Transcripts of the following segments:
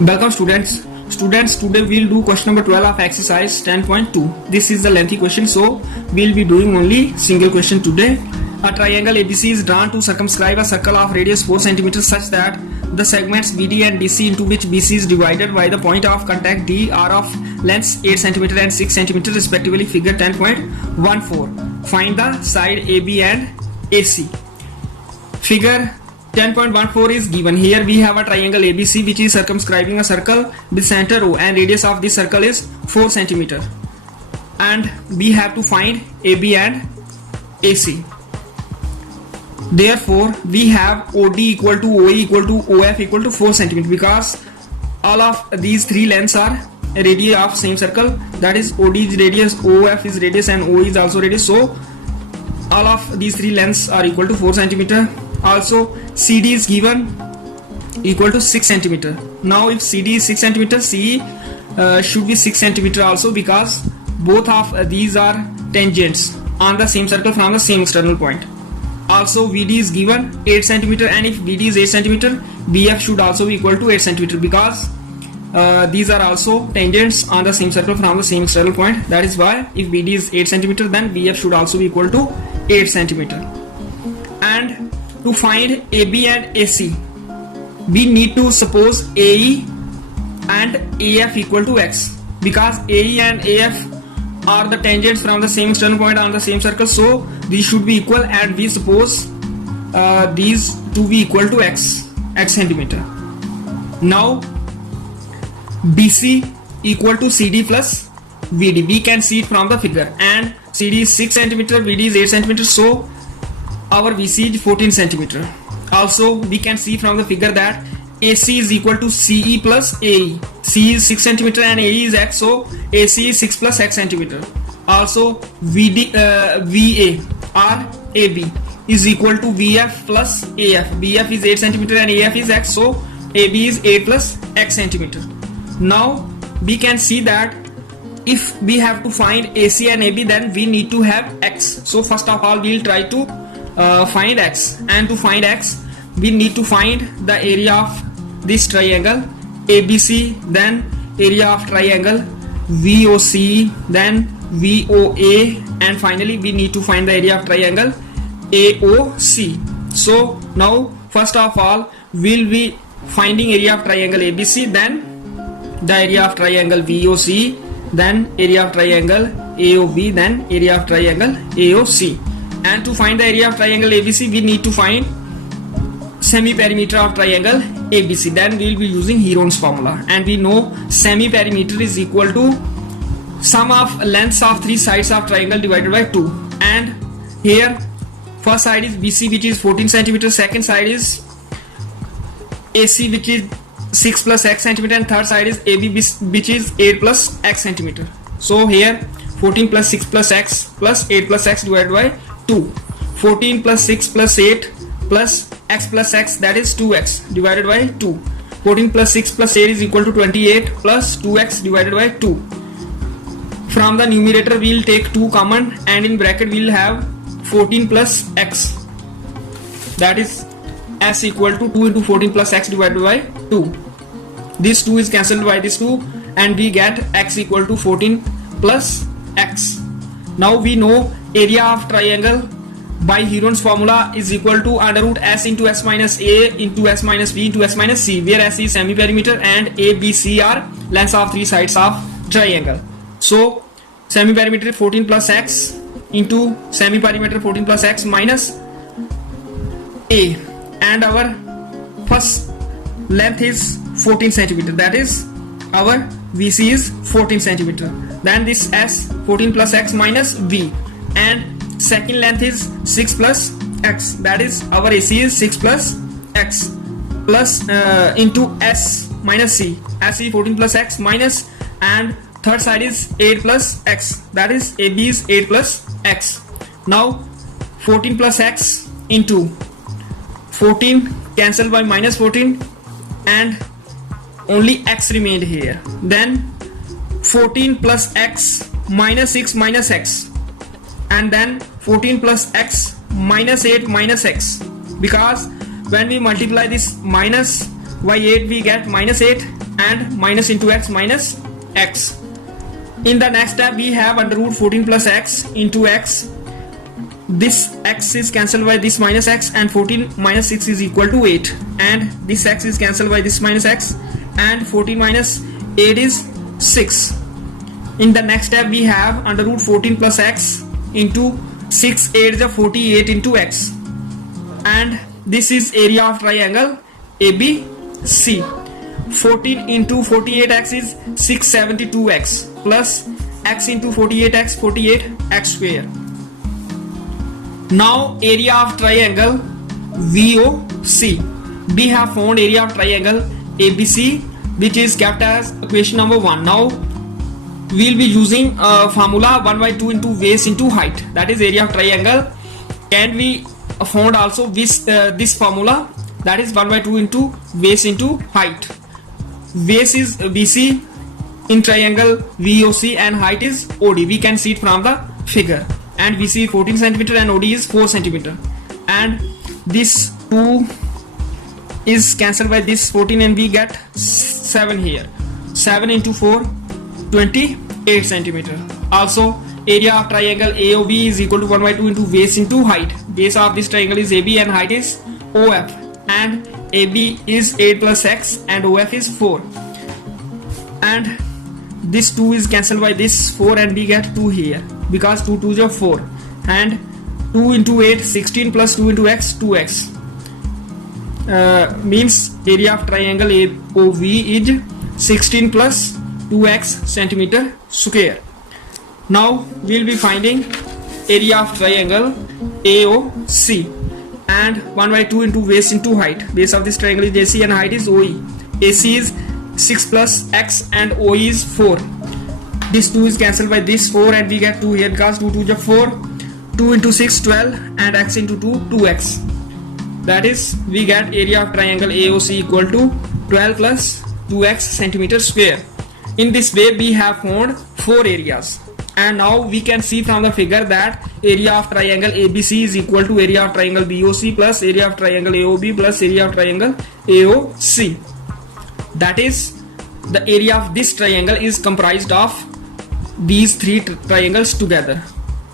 Welcome students. Students, today we'll do question number 12 of exercise 10.2. This is the lengthy question, so we'll be doing only single question today. A triangle ABC is drawn to circumscribe a circle of radius 4 cm such that the segments BD and DC into which BC is divided by the point of contact D are of lengths 8 cm and 6 cm respectively. Figure 10.14. Find the side AB and AC. Figure 10.14 is given. Here we have a triangle ABC which is circumscribing a circle with center O and radius of this circle is 4 cm. And we have to find AB and AC. Therefore, we have OD equal to OE equal to OF equal to 4 cm because all of these three lengths are radii of same circle. That is, OD is radius, OF is radius and OE is also radius. So, all of these three lengths are equal to 4 cm. Also, CD is given equal to 6 cm. Now, if CD is 6 cm, CE should be 6 cm also because both of these are tangents on the same circle from the same external point. Also, VD is given 8 cm, and if VD is 8 cm, BF should also be equal to 8 cm because these are also tangents on the same circle from the same external point. That is why if VD is 8 cm, then BF should also be equal to 8 cm. And to find AB and AC, we need to suppose AE and AF equal to X because AE and AF are the tangents from the same external point on the same circle, so these should be equal, and we suppose these to be equal to X centimeter. Now BC equal to CD plus VD. We can see it from the figure, and CD is 6 cm, VD is 8 cm, so our VC is 14 cm. Also, we can see from the figure that AC is equal to CE plus AE. C is 6 cm and AE is X, so AC is 6 plus X centimeter. Also, VA or AB is equal to VF plus AF. BF is 8 cm and AF is X, so AB is 8 plus X centimeter. Now, we can see that if we have to find AC and AB, then we need to have X. So, first of all, we will try to find X, and to find X, we need to find the area of this triangle ABC, then area of triangle VOC, then VOA, and finally we need to find the area of triangle AOC. So now first of all we'll be finding area of triangle ABC, then the area of triangle VOC, then area of triangle AOB, then area of triangle AOC. And to find the area of triangle ABC, we need to find semi-perimeter of triangle ABC. Then we will be using Heron's formula, and we know semi-perimeter is equal to sum of lengths of three sides of triangle divided by 2. And here first side is BC which is 14 cm, second side is AC which is 6 plus X cm, and third side is AB which is 8 plus X centimeter. So here 14 plus 6 plus X plus 8 plus X divided by 2. 14 plus 6 plus 8 plus X, that is 2X divided by 2. 14 plus 6 plus 8 is equal to 28 plus 2X divided by 2. From the numerator we will take 2 common, and in bracket we will have 14 plus X, that is S equal to 2 into 14 plus X divided by 2. This 2 is cancelled by this 2, and we get X equal to 14 plus X. Now we know area of triangle by Heron's formula is equal to under root S into S minus A into S minus B into S minus C, where S is semi-perimeter and A, B, C are lengths of three sides of triangle. So semi-perimeter 14 plus X into semi-perimeter 14 plus X minus A, and our first length is 14 cm, that is our VC is 14 cm. Then this S 14 plus X minus V, and second length is 6 plus X, that is our AC is 6 plus X plus into S minus C. S is 14 plus X minus, and third side is 8 plus X, that is AB is 8 plus X. Now 14 plus X into 14 cancelled by minus 14, and only X remained here. Then 14 plus X minus 6 minus X, and then 14 plus X minus 8 minus X, because when we multiply this minus by 8 we get minus 8, and minus into x minus x. In the next step we have under root 14 plus x into x. This x is cancelled by this minus x, and 14 minus 6 is equal to 8, and this x is cancelled by this minus x, and 14 minus 8 is 6. In the next step we have under root 14 plus x into 6 8 is 48 into x, and this is area of triangle ABC. 14 into 48x is 672x plus x into 48x 48x square. Now area of triangle VOC. We have found area of triangle ABC, which is kept as equation number 1. Now we will be using formula 1 by 2 into base into height, that is area of triangle. Can we found also this formula, that is 1 by 2 into base into height. Base is BC in triangle VOC and height is OD. We can see it from the figure, and BC 14 cm and OD is 4 cm, and this 2 is cancelled by this 14 and we get 7 here. 7 into 4 28 cm. Also area of triangle AOB is equal to 1 by 2 into base into height. Base of this triangle is AB and height is OF, and AB is 8 plus x and OF is 4, and this 2 is cancelled by this 4 and we get 2 here because 2 2s are 4, and 2 into 8 16 plus 2 into x 2x, means area of triangle AOV is 16 plus 2x centimeter square. Now we will be finding area of triangle AOC, and 1 by 2 into base into height. Base of this triangle is AC and height is OE. AC is 6 plus x and OE is 4. This 2 is cancelled by this 4 and we get 2 here because 2 2 is 4. 2 into 6 12 and x into 2 2x. That is we get area of triangle AOC equal to 12 plus 2x centimeter square. In this way we have found 4 areas, and now we can see from the figure that area of triangle ABC is equal to area of triangle BOC plus area of triangle AOB plus area of triangle AOC. That is, the area of this triangle is comprised of these 3 triangles together,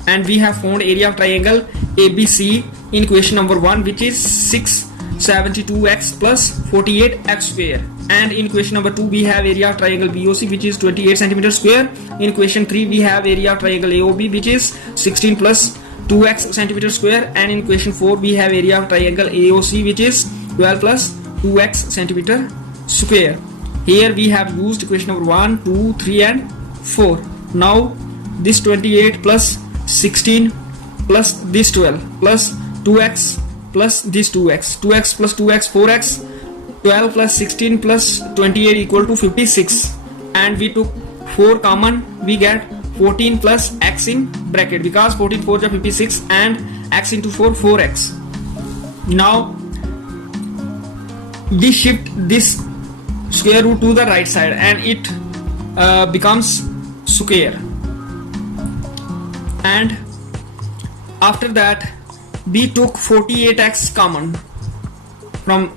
and we have found area of triangle ABC in question number 1, which is 672x plus 48x square, and in question number 2 we have area of triangle BOC, which is 28 cm square. In question 3 we have area of triangle AOB, which is 16 plus 2x centimeter square, and in question 4 we have area of triangle AOC, which is 12 plus 2x centimeter square. Here we have used question number 1, 2, 3 and 4. Now this 28 plus 16 plus this 12 plus 2x plus this 2x, 2x plus 2x 4x, 12 plus 16 plus 28 equal to 56, and we took 4 common, we get 14 plus x in bracket because 14 4 is 56 and x into 4 4x. Now we shift this square root to the right side and it becomes square, and after that we took 48x common from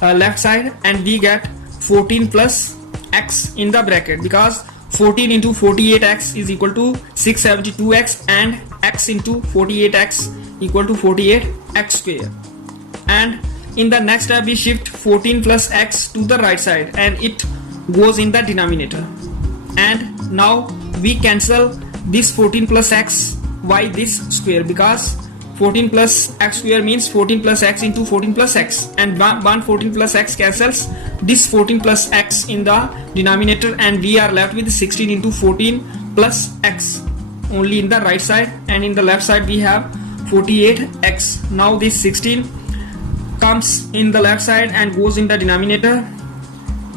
left side and we get 14 plus x in the bracket because 14 into 48x is equal to 672x and x into 48x equal to 48x square. And in the next step we shift 14 plus x to the right side and it goes in the denominator, and now we cancel this 14 plus x by this square because 14 plus x square means 14 plus x into 14 plus x, and 1 14 plus x cancels this 14 plus x in the denominator, and we are left with 16 into 14 plus x only in the right side, and in the left side we have 48x. Now this 16 comes in the left side and goes in the denominator,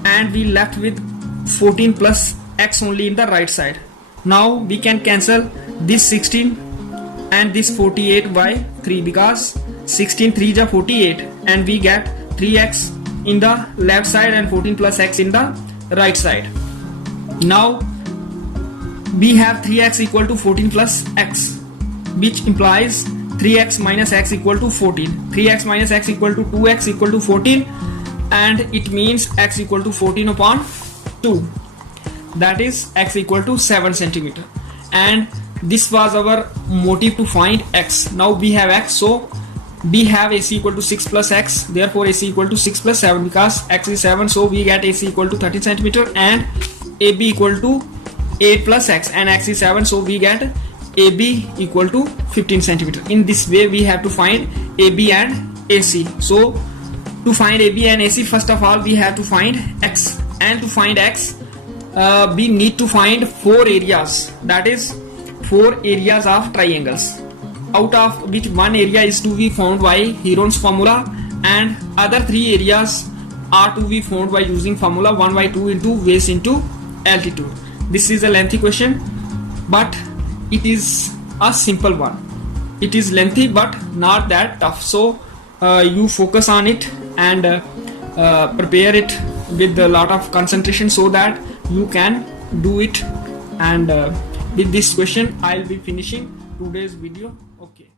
and we left with 14 plus x only in the right side. Now we can cancel this 16 and this 48 by 3 because 16 3 is 48, and we get 3x in the left side and 14 plus x in the right side. Now we have 3x equal to 14 plus x, which implies 3x minus x equal to 14. 3x minus x equal to 2x equal to 14, and it means x equal to 14 upon 2, that is x equal to 7 centimeter. And this was our motive to find x. Now we have x, so we have AC equal to 6 plus x, therefore AC equal to 6 plus 7, because x is 7, so we get AC equal to 13 centimeter, and AB equal to 8 plus x, and x is 7, so we get AB equal to 15 centimeter. In this way we have to find AB and AC. So to find AB and AC, first of all we have to find x, and to find x we need to find 4 areas, that is 4 areas of triangles, out of which one area is to be found by Heron's formula, and other 3 areas are to be found by using formula 1 by 2 into base into altitude. This is a lengthy question, but it is a simple one. It is lengthy but not that tough, so you focus on it and prepare it with a lot of concentration so that you can do it. And with this question I'll be finishing today's video. Okay.